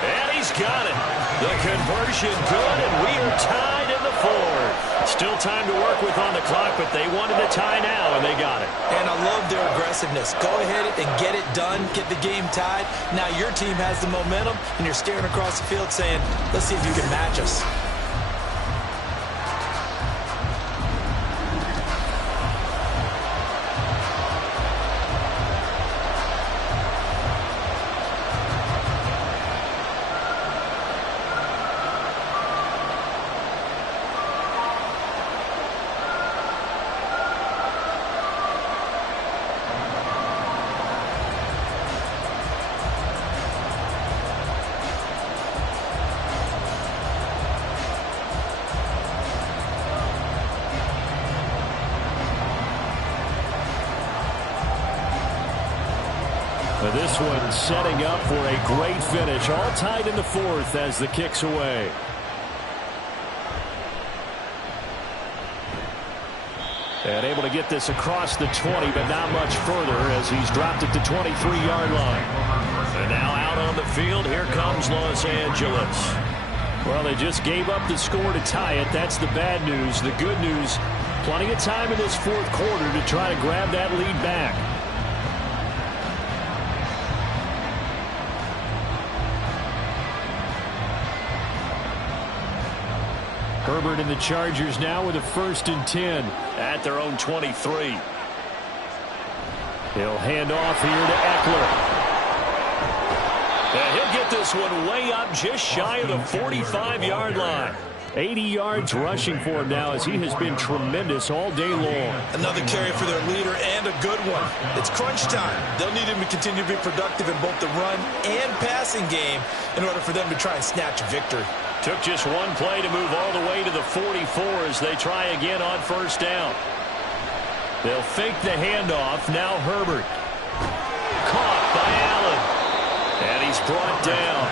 And he's got it. The conversion good, and we are tied in the 4th. Still time to work with on the clock, but they wanted to tie now, and they got it. And I love their aggressiveness. Go ahead and get it done, get the game tied. Now your team has the momentum, and you're staring across the field saying, let's see if you can match us. This one setting up for a great finish. All tied in the 4th as the kick's away. And able to get this across the 20, but not much further as he's dropped it to 23-yard line. And now out on the field, here comes Los Angeles. Well, they just gave up the score to tie it. That's the bad news. The good news, plenty of time in this 4th quarter to try to grab that lead back. Herbert and the Chargers now with a 1st and 10. At their own 23. He'll hand off here to Eckler. And he'll get this one way up just shy of the 45-yard line. 80 yards rushing for him now as he has been tremendous all day long. Another carry for their leader and a good one. It's crunch time. They'll need him to continue to be productive in both the run and passing game in order for them to try and snatch a victory. Took just one play to move all the way to the 44 as they try again on 1st down. They'll fake the handoff. Now Herbert. Caught by Allen. And he's brought down.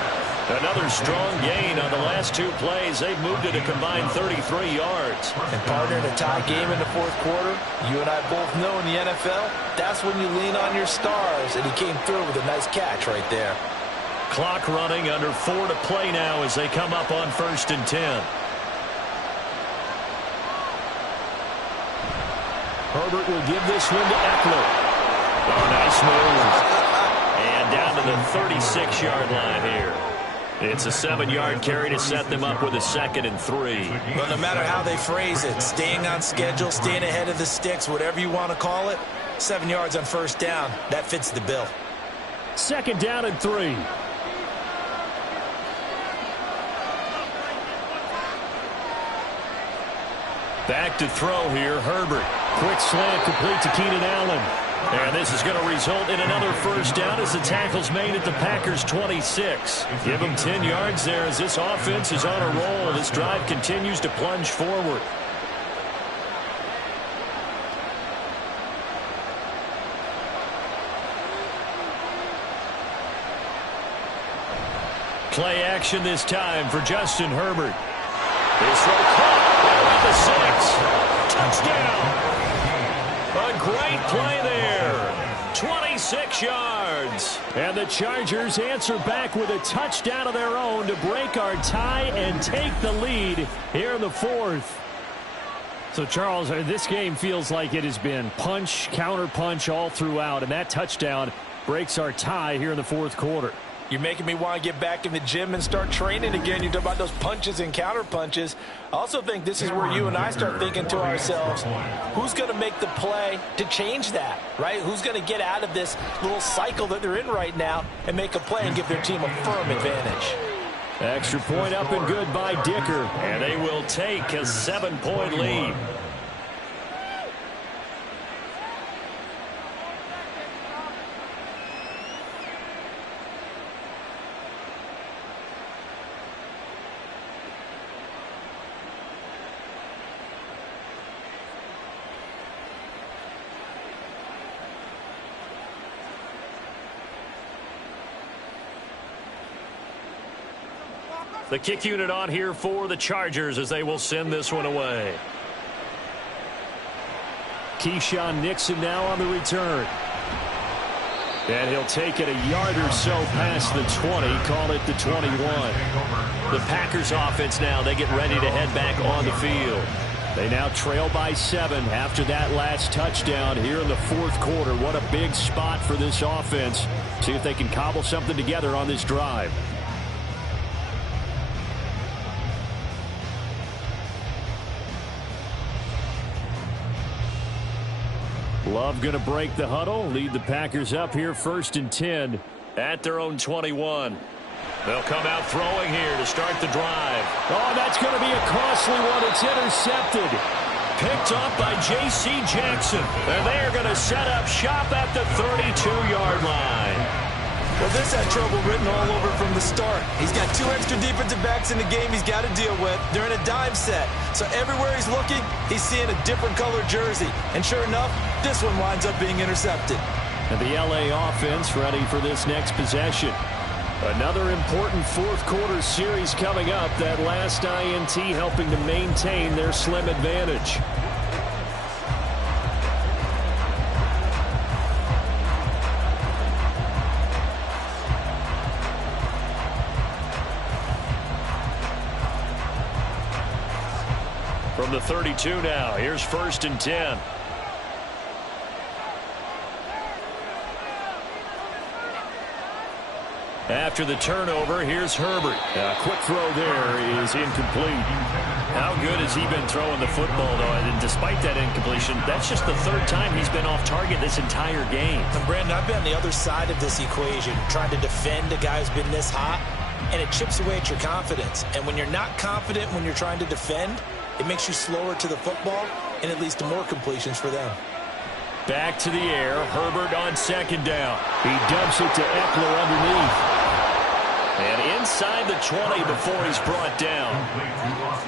Another strong gain on the last 2 plays. They've moved it a combined 33 yards. And partner, in a tie game in the 4th quarter, you and I both know in the NFL, that's when you lean on your stars. And he came through with a nice catch right there. Clock running, under 4 to play now as they come up on 1st and 10. Herbert will give this one to Eckler. Oh, nice move. And down to the 36-yard line here. It's a 7-yard carry to set them up with a 2nd and 3. Well, no matter how they phrase it, staying on schedule, staying ahead of the sticks, whatever you want to call it, 7 yards on 1st down, that fits the bill. 2nd down and 3. Back to throw here, Herbert. Quick slant complete to Keenan Allen. And this is going to result in another first down as the tackle's made at the Packers' 26. Give them 10 yards there as this offense is on a roll. This drive continues to plunge forward. Play action this time for Justin Herbert. This throw caught around the 6. Touchdown. A great play there. 26 yards. And the Chargers answer back with a touchdown of their own to break our tie and take the lead here in the fourth. So, Charles, this game feels like it has been punch, counter-punch all throughout, and that touchdown breaks our tie here in the fourth quarter. You're making me want to get back in the gym and start training again. You talk about those punches and counter punches. I also think this is where you and I start thinking to ourselves, who's going to make the play to change that, right? Who's going to get out of this little cycle that they're in right now and make a play and give their team a firm advantage? Extra point up and good by Dicker. And they will take a 7-point lead. The kick unit on here for the Chargers as they will send this one away. Keyshawn Nixon now on the return. And he'll take it a yard or so past the 20, call it the 21. The Packers offense now, they get ready to head back on the field. They now trail by 7 after that last touchdown here in the fourth quarter. What a big spot for this offense. See if they can cobble something together on this drive. Love going to break the huddle, lead the Packers up here 1st and 10 at their own 21. They'll come out throwing here to start the drive. Oh, that's going to be a costly one. It's intercepted. Picked up by J.C. Jackson. And they are going to set up shop at the 32-yard line. Well, this had trouble written all over from the start. He's got 2 extra defensive backs in the game he's got to deal with. They're in a dime set. So everywhere he's looking, he's seeing a different color jersey. And sure enough, this one winds up being intercepted. And the L.A. offense ready for this next possession. Another important fourth quarter series coming up. That last INT helping to maintain their slim advantage. From the 32 now, here's 1st and 10. After the turnover, here's Herbert. A quick throw there is incomplete. How good has he been throwing the football, though? And despite that incompletion, that's just the 3rd time he's been off target this entire game. And Brandon, I've been on the other side of this equation, trying to defend a guy who's been this hot, and it chips away at your confidence. And when you're not confident when you're trying to defend, it makes you slower to the football, and it leads to more completions for them. Back to the air, Herbert on 2nd down. He dumps it to Eckler underneath. And inside the 20 before he's brought down.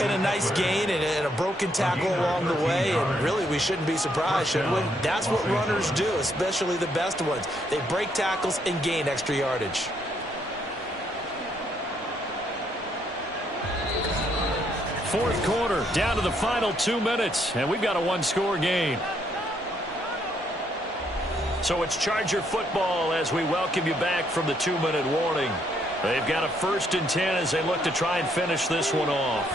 And a nice gain and a broken tackle along the way, and really we shouldn't be surprised, should we? That's what runners do, especially the best ones. They break tackles and gain extra yardage. Fourth quarter, down to the final 2 minutes, and we've got a 1-score game. So it's Charger football as we welcome you back from the 2-minute warning. They've got a 1st and 10 as they look to try and finish this one off.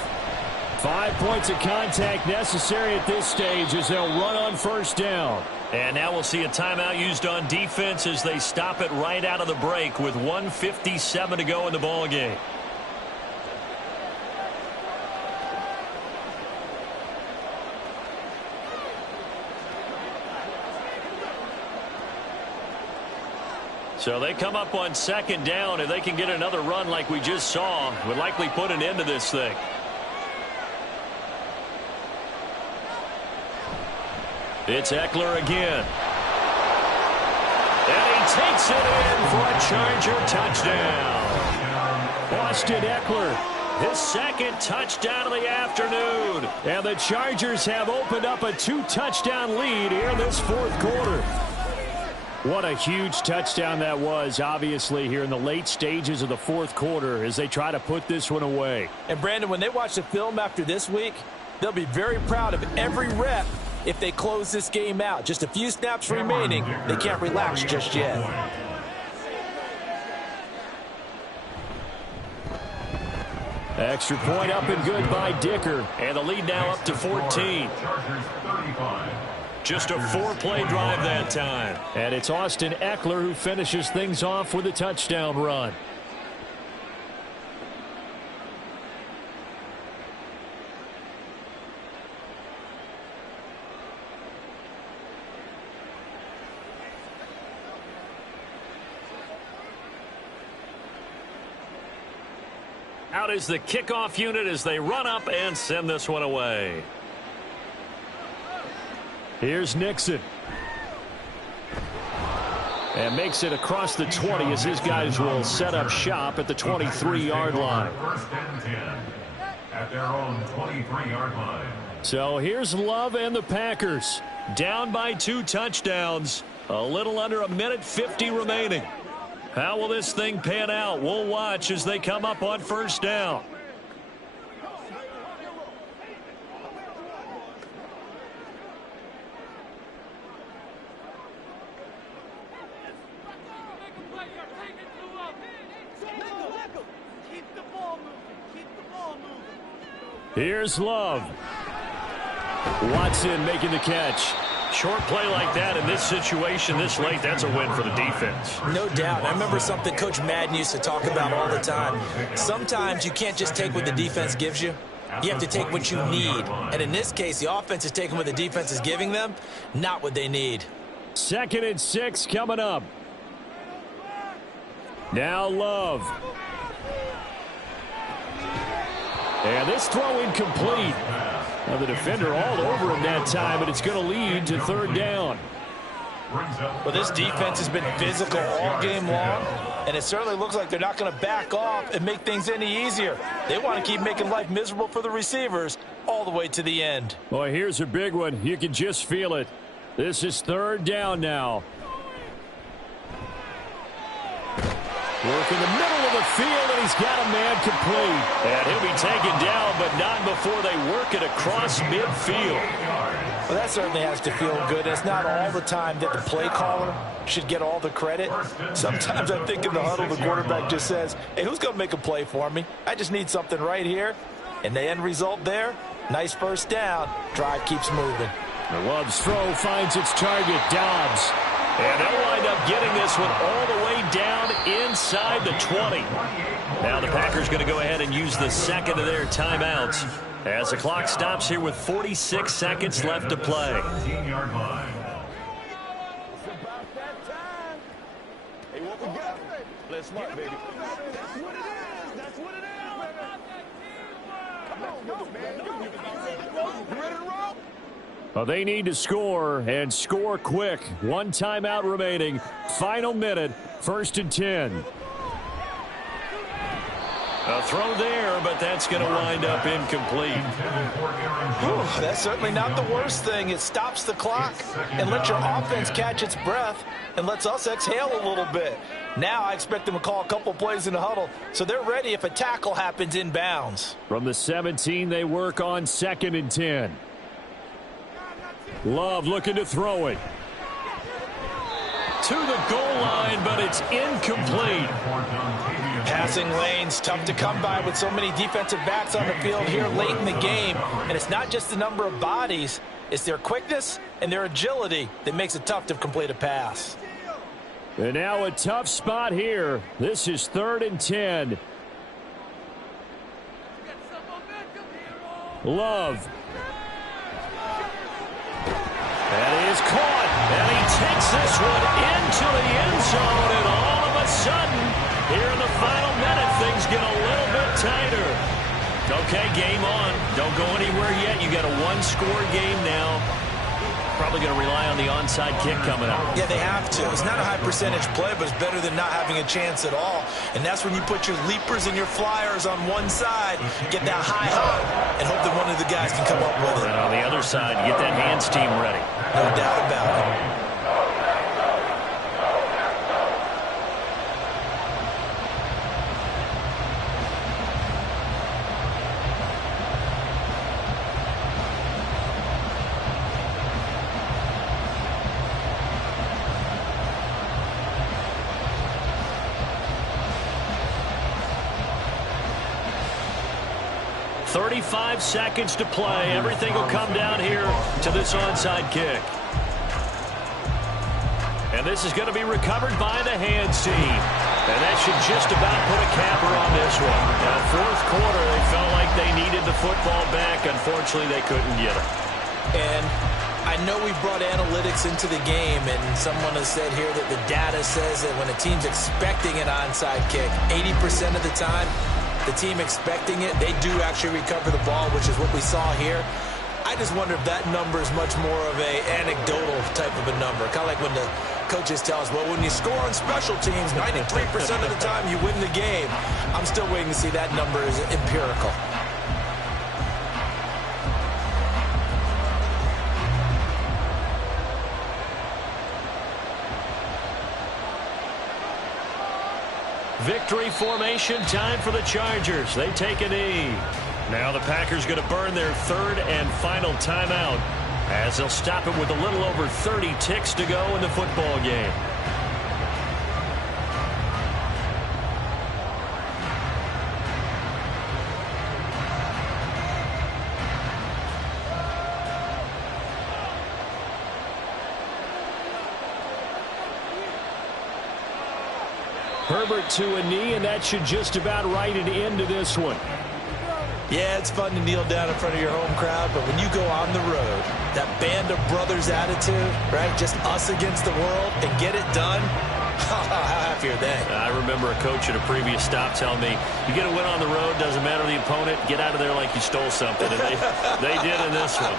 5 points of contact necessary at this stage as they'll run on 1st down. And now we'll see a timeout used on defense as they stop it right out of the break with 1:57 to go in the ball game. So they come up on 2nd down. If they can get another run like we just saw, would likely put an end to this thing. It's Eckler again. takes it in for a Charger touchdown. Austin Eckler, his second touchdown of the afternoon. And the Chargers have opened up a 2-touchdown lead here in this fourth quarter. What a huge touchdown that was, obviously, here in the late stages of the fourth quarter as they try to put this one away. And, Brandon, when they watch the film after this week, they'll be very proud of every rep if they close this game out. Just a few snaps remaining. They can't relax just yet. Extra point up and good by Dicker. And the lead now up to 14. Just a 4-play drive that time. And it's Austin Eckler who finishes things off with a touchdown run. Out is the kickoff unit as they run up and send this one away. Here's Nixon. And makes it across the 20 as his guys will set up shop at the 23-yard line. First and 10 at their own 23-yard line. So here's Love and the Packers. Down by 2 touchdowns. A little under a minute 50 remaining. How will this thing pan out? We'll watch as they come up on first down. Here's Love. Watson making the catch. Short play like that in this situation this late, that's a win for the defense. No doubt. I remember something Coach Madden used to talk about all the time. Sometimes you can't just take what the defense gives you. You have to take what you need. And in this case, the offense is taking what the defense is giving them, not what they need. 2nd and 6 coming up. Now Love. And this throw incomplete. Now the defender all over him that time, but it's going to lead to 3rd down. Well, this defense has been physical all game long, and it certainly looks like they're not going to back off and make things any easier. They want to keep making life miserable for the receivers all the way to the end. Boy, here's a big one. You can just feel it. This is 3rd down now. Work in the middle of the field, and he's got a man complete. And he'll be taken down, but not before they work it across midfield. Well, that certainly has to feel good. It's not all the time that the play caller should get all the credit. Sometimes I think in the huddle, the quarterback just says, hey, who's going to make a play for me? I just need something right here. And the end result there, nice first down. Drive keeps moving. The Love's throw finds its target, Dobbs. And they'll wind up getting this one all the way down inside the 20. Now the Packers going to go ahead and use the second of their timeouts as the clock stops here with 46 seconds left to play. 17-yard line. Hey, what we got? Let's smart, baby. That's what it is. That's what it is. Come on, go, man. You ready to roll? Well, they need to score, and score quick. 1 timeout remaining. Final minute, 1st and 10. A throw there, but that's going to wind up incomplete. Whew, that's certainly not the worst thing. It stops the clock and lets your offense catch its breath and lets us exhale a little bit. Now I expect them to call a couple plays in the huddle so they're ready if a tackle happens inbounds. From the 17, they work on 2nd and 10. Love looking to throw it. To the goal line, but it's incomplete. Passing lanes, tough to come by with so many defensive backs on the field here late in the game. And it's not just the number of bodies, it's their quickness and their agility that makes it tough to complete a pass. And now a tough spot here. This is 3rd and 10. Love. And he is caught, and he takes this one into the end zone, and all of a sudden, here in the final minute, things get a little bit tighter. Okay, game on. Don't go anywhere yet. You got a 1-score game now. probably going to rely on the onside kick coming up. Yeah, they have to. It's not a high percentage play, but it's better than not having a chance at all. And that's when you put your leapers and your flyers on one side, get that high hop, and hope that one of the guys can come up with it. And on the other side, get that hands team ready. No doubt about it. .35 seconds to play. Everything will come down here to this onside kick. And this is going to be recovered by the hands team. And that should just about put a capper on this one. Now, fourth quarter, they felt like they needed the football back. Unfortunately, they couldn't get it. And I know we brought analytics into the game, and someone has said here that the data says that when a team's expecting an onside kick, 80% of the time, the team expecting it, they do actually recover the ball, which is what we saw here. I just wonder if that number is much more of a anecdotal type of a number. Kind of like when the coaches tell us, well, when you score on special teams, 93% of the time you win the game. I'm still waiting to see that number is empirical. Victory formation, time for the Chargers. They take a knee. Now the Packers going to burn their third and final timeout as they'll stop it with a little over 30 ticks to go in the football game. Herbert to a knee, and that should just about write an end to this one. Yeah, it's fun to kneel down in front of your home crowd, but when you go on the road, that band of brothers attitude, right, just us against the world, and get it done, how happy are they? I remember a coach at a previous stop telling me, you get a win on the road, doesn't matter the opponent, get out of there like you stole something, and they did in this one.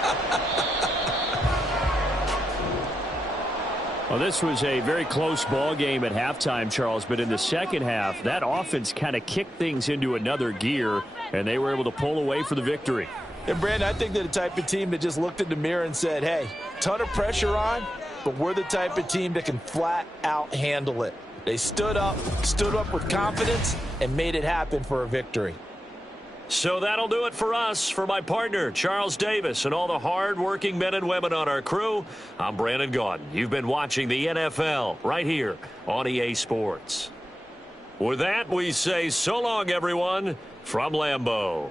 Well, this was a very close ball game at halftime, Charles, but in the second half, that offense kind of kicked things into another gear, and they were able to pull away for the victory. And, Brandon, I think they're the type of team that just looked in the mirror and said, hey, ton of pressure on, but we're the type of team that can flat out handle it. They stood up with confidence, and made it happen for a victory. So that'll do it for us. For my partner, Charles Davis, and all the hard-working men and women on our crew, I'm Brandon Gaudin. You've been watching the NFL right here on EA Sports. With that, we say so long, everyone, from Lambeau.